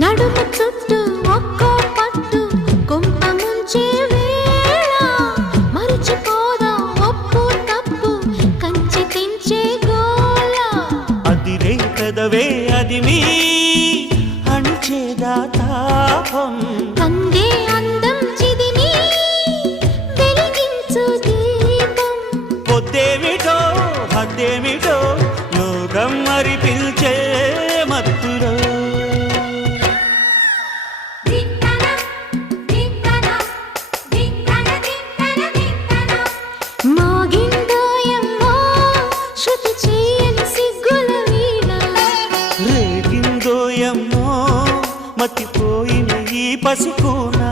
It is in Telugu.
నడుము చుట్టూ ఒక్కో పట్టు కొంప ముంచే వేళ మరచిపోదా ఒప్పు తప్పు కంచి తెంచే గోల అదిరే పెదవే అది మీ అణిచేదా తాపం కందే అందం చిదిమి వెలిగించు దీపం పొద్దేమిటో హద్దేమిటో లోకం మరి పిల్చే మత్తులో మోగిందోయమ్మో శృతి చేయని సిగ్గుల వీణ రేగిందోయమ్మో మతిపోయిన ఈ పసికూనా